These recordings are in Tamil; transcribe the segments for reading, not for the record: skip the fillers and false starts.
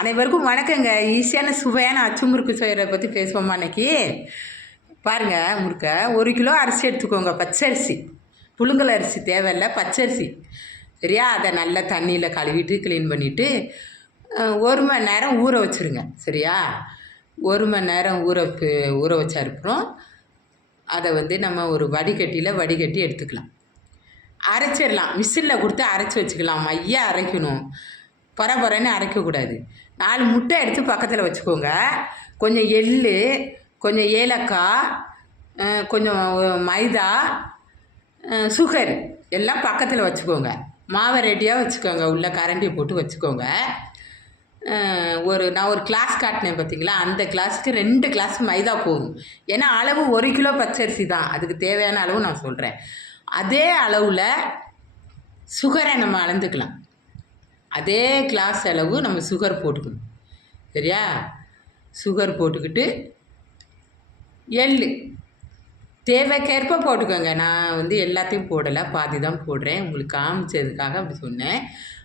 அனைவருக்கும் வணக்கங்க. ஈஸியான சுவையான அச்சு முறுக்கு செய்கிறத பற்றி பேசுவோமா அன்னைக்கு. பாருங்கள், முறுக்க 1 கிலோ அரிசி எடுத்துக்கோங்க. பச்சரிசி, புழுங்கல் அரிசி தேவையில்லை, பச்சரிசி சரியா. அதை நல்லா தண்ணியில் கழுவிட்டு க்ளீன் பண்ணிவிட்டு 1 மணி நேரம் ஊற வச்சுருங்க சரியா. 1 மணி நேரம் ஊற வச்சா அப்புறம் அதை நம்ம ஒரு வடிகட்டி எடுத்துக்கலாம். அரைச்சிடலாம். மிஷினில் கொடுத்து அரைச்சி வச்சுக்கலாம். மையாக அரைக்கணும், பரபரன்னு அரைக்கக்கூடாது. 4 முட்டை எடுத்து பக்கத்தில் வச்சுக்கோங்க. கொஞ்சம் எள், கொஞ்சம் ஏலக்காய், கொஞ்சம் மைதா, சுகர் எல்லாம் பக்கத்தில் வச்சுக்கோங்க. மாவை ரெடியாக வச்சுக்கோங்க. உள்ள கரண்டியை போட்டு வச்சுக்கோங்க. நான் ஒரு கிளாஸ் காட்டினேன் பார்த்தீங்களா, அந்த கிளாஸுக்கு 2 கிளாஸ் மைதா போதும். ஏன்னா அளவு 1 கிலோ பச்சரிசி தான், அதுக்கு தேவையான அளவு நான் சொல்கிறேன். அதே அளவில் சுகரை நம்ம அளந்துக்கலாம். அதே கிளாஸ் அளவு நம்ம சுகர் போட்டுக்கணும் சரியா. சுகர் போட்டுக்கிட்டு எள் தேவைக்கேற்ப போட்டுக்கோங்க. நான் எல்லாத்தையும் போடலை, பாதி தான் போடுறேன். உங்களுக்கு காமிச்சதுக்காக அப்படி சொன்னேன்.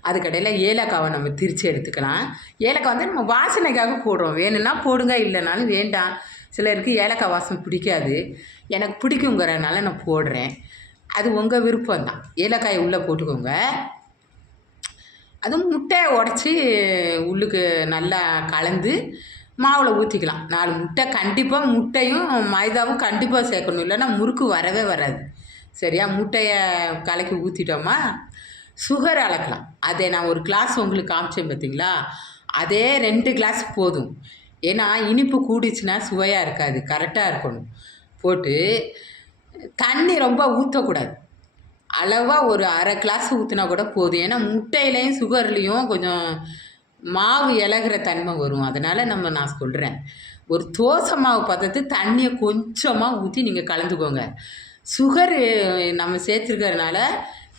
அதுக்கடையில் ஏலக்காவை நம்ம திரித்து எடுத்துக்கலாம். ஏலக்காய் நம்ம வாசனைக்காக போடுறோம். வேணும்னா போடுங்க, இல்லைனாலும் வேண்டாம். சிலருக்கு ஏலக்காய் வாசனை பிடிக்காது, எனக்கு பிடிக்குங்கிறனால நான் போடுறேன். அது உங்கள் விருப்பம்தான். ஏலக்காயை உள்ளே போட்டுக்கோங்க. அதுவும் முட்டையை உடச்சி உள்ளுக்கு நல்லா கலந்து மாவில் ஊற்றிக்கலாம். 4 முட்டை கண்டிப்பாக, முட்டையும் மைதாவும் கண்டிப்பாக சேர்க்கணும், இல்லைன்னா முறுக்கு வரவே வராது சரியா. முட்டையை கலக்கி ஊற்றிட்டோமா, சுகர் அளக்கலாம். அதை நான் ஒரு கிளாஸ் உங்களுக்கு காமிச்சேன் பார்த்தீங்களா, அதே 2 கிளாஸ் போதும். ஏன்னா இனிப்பு கூடிச்சுன்னா சுவையாக இருக்காது, கரெக்டாக இருக்கணும். போட்டு தண்ணி ரொம்ப ஊற்றக்கூடாது. அளவாக ஒரு அரை கிளாஸ் ஊற்றினா கூட போதும். ஏன்னா முட்டையிலையும் சுகர்லேயும் கொஞ்சம் மாவு இலகுற தன்மை வரும். அதனால் நான் சொல்கிறேன், ஒரு தோசை மாவு பதத்து தண்ணியை கொஞ்சமாக ஊற்றி நீங்கள் கலந்துக்கோங்க. சுகரு நம்ம சேர்த்துருக்கறனால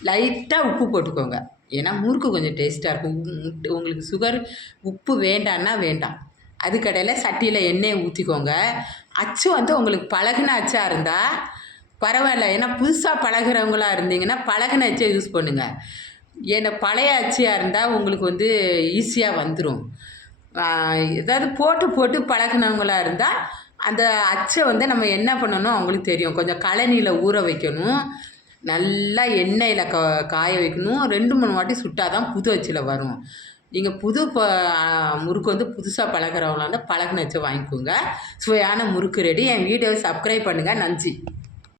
லைட்டாக உப்பு போட்டுக்கோங்க. ஏன்னா முறுக்கு கொஞ்சம் டேஸ்ட்டாக இருக்கும். உங்களுக்கு சுகர் உப்பு வேண்டான்னா வேண்டாம். அதுக்கடையில் சட்டியில் எண்ணெயை ஊற்றிக்கோங்க. அச்சு உங்களுக்கு பழகின அச்சாக இருந்தால் பரவாயில்ல. ஏன்னா புதுசாக பழகிறவங்களா இருந்தீங்கன்னா பழகின அச்சை யூஸ் பண்ணுங்கள். ஏன்னா பழைய அச்சியாக இருந்தால் உங்களுக்கு ஈஸியாக வந்துடும். ஏதாவது போட்டு பழகினவங்களாக இருந்தால் அந்த அச்சை நம்ம என்ன பண்ணணும் அவங்களுக்கு தெரியும். கொஞ்சம் கழனியில் ஊற வைக்கணும், நல்லா எண்ணெயில் காய வைக்கணும். 2-3 வாட்டி சுட்டால் தான் புது அச்சில் வரும். நீங்கள் புது முறுக்கு புதுசாக பழகிறவங்களா இருந்தால் பழகின அச்சை வாங்கிக்கோங்க. சுவையான முறுக்கு ரெடி. என் வீடியோவை சப்ஸ்கிரைப் பண்ணுங்கள். நன்றி.